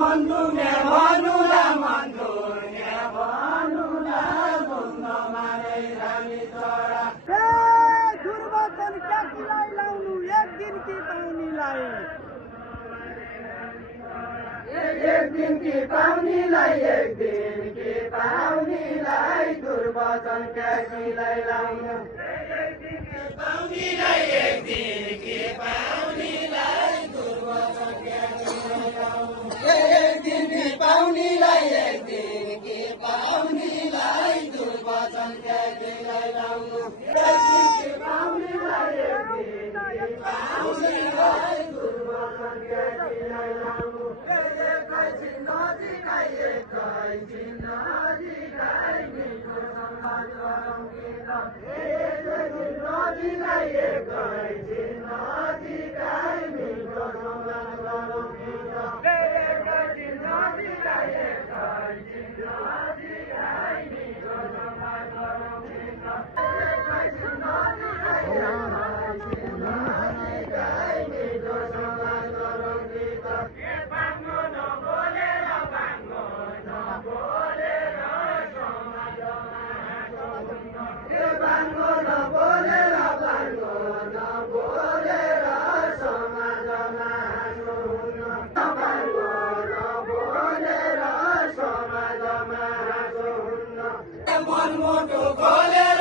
बन्धुले भन्नुला बन्धुले भन्नुला बुझ्न माने रानी चरा दुर्वचन क्याकीलाई लाउनु एक दिन कि पाउनीलाई एक दिन कि पाउनीलाई दुर्वचन क्याकीलाई लाउनु एक दिन कि पाउनीलाई दुर्वचन क्याकीलाई लाउनु एक दिन कि पाउनीलाई दुर्वचन क्याकीलाई लाउनु मनमोटो खोलेर